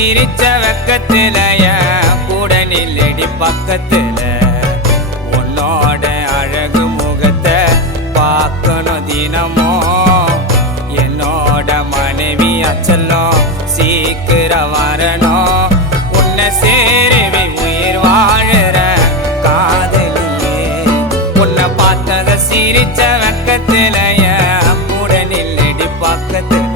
சிரிச்ச வெக்கத்துல கூட நில்லடி பக்கத்துல உன்னோட அழகு முகத்தை பார்க்கணும் தினமோ என்னோட மனைவி அச்சலும் சீக்கிரம் வரணும் உன்னை சேரவே உயிர் வாழற காதலியே உன்னை பார்த்தத சிரிச்ச வெக்கத்துல கூட நில்லடி பக்கத்துல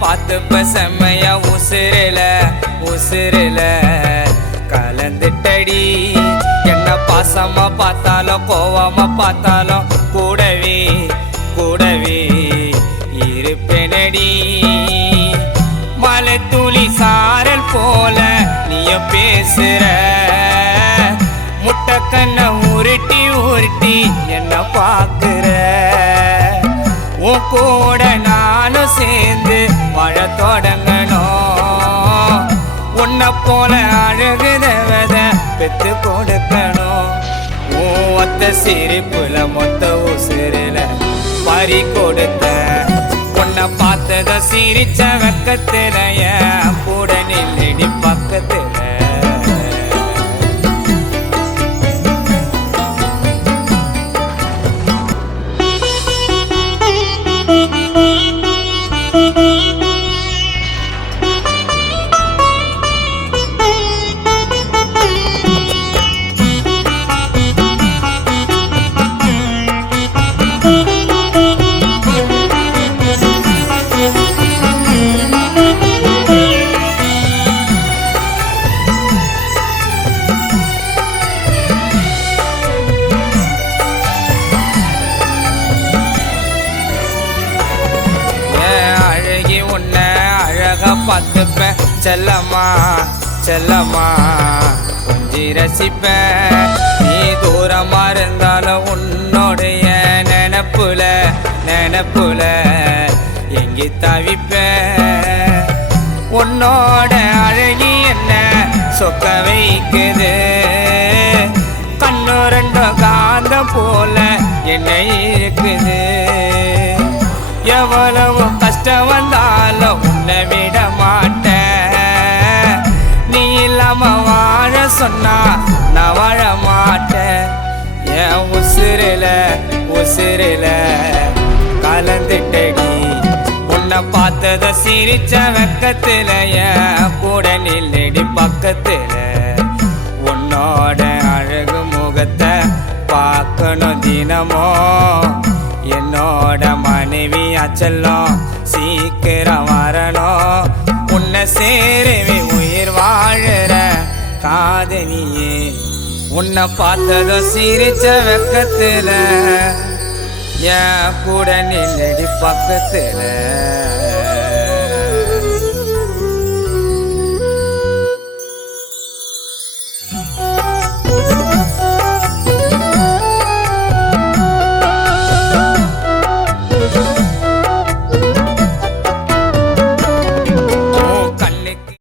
பார்த்து செம்மையா உசுருல கலந்துட்டடி என்ன பாசமா பார்த்தாலும் கோவமா பார்த்தாலும் கூடவே இருப்பேனடி மலை துளி சாரல் போல நீய பேசுற முட்டை கண்ண உருட்டி என்ன பார்க்குற உன் கூட நானும் சேர்ந்து வாழ தொடங்கணும் உன்னை போல அழகு தேவத பெத்து கொடுக்கணும் ஒத்த சிரிப்புல மொத்த உசுருல பறி கொடுத்த உன்னை பார்த்தத சிரிச்ச வெக்கத்துல கூட நில்லடி பக்கத்துல பார்த்துப்பேன் செல்லம்மா கொஞ்சி ரசிப்பேன் நீ தூரமா இருந்தாலும் உன்னோடைய நினப்புல எங்கி தவிப்பேன் உன்னோட அழகி என்ன சொக்க வைக்குது கண்ணு ரெண்டும் காந்தம் போல என்ன இருக்குது எவ்வளவு கஷ்டம் வந்தாலும் உன்னை விட மாட்டேன் நீ இல்லாம வாழ சொன்னா நான் வாழ மாட்டேன் என் உசுருல கலந்துட்டடி உன்னை பார்த்தத சிரிச்ச வெக்கத்துல கூட நில்லடி பக்கத்துல உன்னோட அழகு முகத்தை பார்க்கணும் தினமோ என்னோட மனைவி அச்சலும் சீக்கிரம் வரணும் உன்னை சேரவே உயிர் வாழற காதலியே உன்னை பார்த்ததும் சிரிச்ச வெக்கத்துல கூட நில்லடி பக்கத்துல